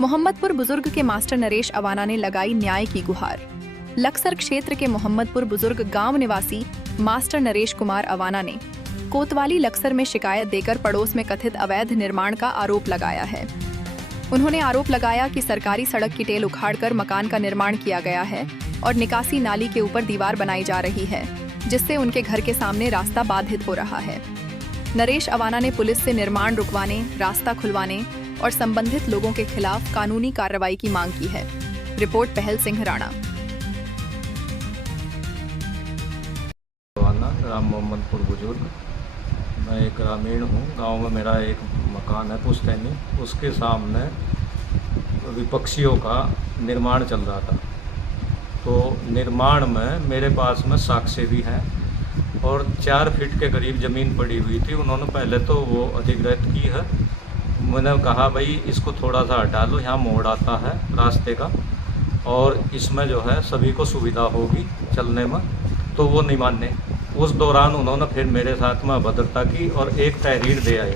मोहम्मदपुर बुजुर्ग के मास्टर नरेश अवाना ने लगाई न्याय की गुहार। लक्सर क्षेत्र के मोहम्मदपुर बुजुर्ग गांव निवासी मास्टर नरेश कुमार अवाना ने कोतवाली लक्सर में शिकायत देकर पड़ोस में कथित अवैध निर्माण का आरोप लगाया है। उन्होंने आरोप लगाया कि सरकारी सड़क की टेल उखाड़कर मकान का निर्माण किया गया है और निकासी नाली के ऊपर दीवार बनाई जा रही है, जिससे उनके घर के सामने रास्ता बाधित हो रहा है। नरेश अवाना ने पुलिस से निर्माण रुकवाने, रास्ता खुलवाने और संबंधित लोगों के खिलाफ कानूनी कार्रवाई की मांग की है। रिपोर्ट पहल सिंह राणा। राम मोहम्मदपुर बुजुर्ग, मैं एक ग्रामीण हूँ। गांव में मेरा एक मकान है पुश्तैनी, उसके सामने विपक्षियों का निर्माण चल रहा था। तो निर्माण में मेरे पास में साक्ष्य भी हैं और 4 फीट के करीब ज़मीन पड़ी हुई थी। उन्होंने पहले तो वो अधिग्रहित की है। मैंने कहा भाई इसको थोड़ा सा हटा लो, यहाँ मोड़ आता है रास्ते का और इसमें जो है सभी को सुविधा होगी चलने में, तो वो नहीं माने। उस दौरान उन्होंने फिर मेरे साथ में अभद्रता की और एक तहरीर दे आए।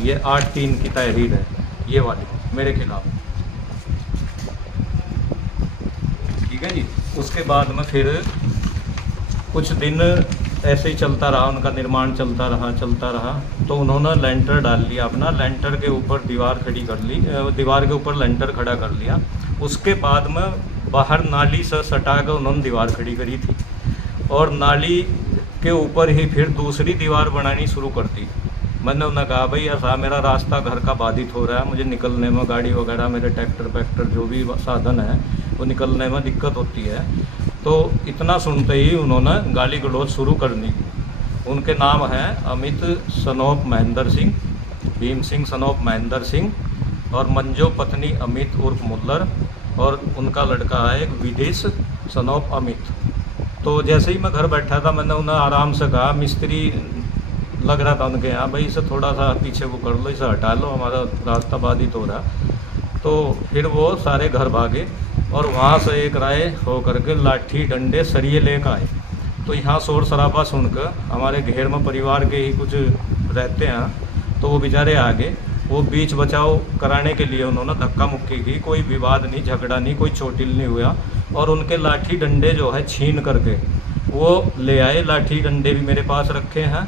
ये 8/3 की तहरीर है, ये वाली मेरे खिलाफ। ठीक है जी। उसके बाद में फिर कुछ दिन ऐसे ही चलता रहा, उनका निर्माण चलता रहा। तो उन्होंने लेंटर डाल लिया अपना, लेंटर के ऊपर दीवार खड़ी कर ली, दीवार के ऊपर लेंटर खड़ा कर लिया। उसके बाद में बाहर नाली से सटा कर उन्होंने दीवार खड़ी करी थी और नाली के ऊपर ही फिर दूसरी दीवार बनानी शुरू कर दी। मैंने उन्हें कहा भाई ऐसा मेरा रास्ता घर का बाधित हो रहा है, मुझे निकलने में गाड़ी वगैरह, मेरे ट्रैक्टर जो भी साधन है वो निकलने में दिक्कत होती है। तो इतना सुनते ही उन्होंने गाली गलौज शुरू कर दी। उनके नाम हैं अमित सनोप महेंद्र सिंह, भीम सिंह सनोप महेंद्र सिंह और मंजो पत्नी अमित उर्फ मुल्लर, और उनका लड़का है एक विदेश सनोप अमित। तो जैसे ही मैं घर बैठा था, मैंने उन्हें आराम से कहा, मिस्त्री लग रहा था उनके यहाँ, भाई इसे थोड़ा सा पीछे वो कर लो, इसे हटा लो, हमारा रास्ता बाधित हो रहा। तो फिर वो सारे घर भागे और वहाँ से एक राय हो करके लाठी डंडे सरिये लेकर आए। तो यहाँ शोर शराबा सुनकर हमारे घेर में परिवार के ही कुछ रहते हैं, तो वो बेचारे आगे, वो बीच बचाव कराने के लिए उन्होंने धक्का मुक्की की। कोई विवाद नहीं, झगड़ा नहीं, कोई चोटिल नहीं हुआ और उनके लाठी डंडे जो है छीन करके वो ले आए। लाठी डंडे भी मेरे पास रखे हैं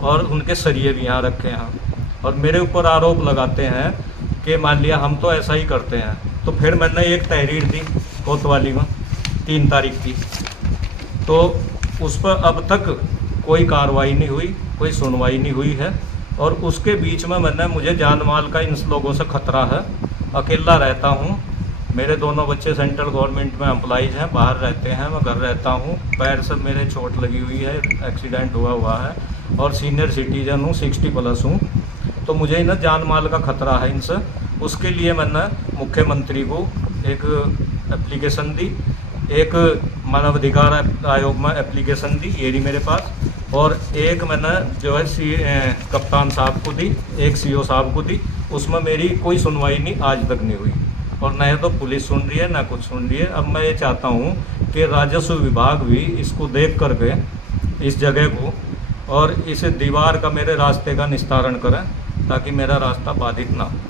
और उनके सरिये भी यहाँ रखे हैं और मेरे ऊपर आरोप लगाते हैं कि मान लिया हम तो ऐसा ही करते हैं। तो फिर मैंने एक तहरीर दी कोतवाली में 3 तारीख की, तो उस पर अब तक कोई कार्रवाई नहीं हुई, कोई सुनवाई नहीं हुई है। और उसके बीच में मुझे जान माल का इन लोगों से खतरा है। अकेला रहता हूँ, मेरे दोनों बच्चे सेंट्रल गवर्नमेंट में एम्प्लॉइज हैं, बाहर रहते हैं, मैं घर रहता हूँ। पैर से मेरे चोट लगी हुई है, एक्सीडेंट हुआ है और सीनियर सिटीजन हूँ, 60+ हूँ। तो मुझे ना जान माल का खतरा है इनसे। उसके लिए मैंने मुख्यमंत्री को एक एप्लीकेशन दी, एक मानवाधिकार आयोग में एप्लीकेशन दी, ये रही मेरे पास, और एक मैंने जो है कप्तान साहब को दी, एक CO साहब को दी। उसमें मेरी कोई सुनवाई नहीं आज तक नहीं हुई और न तो पुलिस सुन रही है, ना कुछ सुन रही है। अब मैं ये चाहता हूँ कि राजस्व विभाग भी इसको देख करके इस जगह को और इस दीवार का, मेरे रास्ते का निस्तारण करें ताकि मेरा रास्ता बाधित ना हो।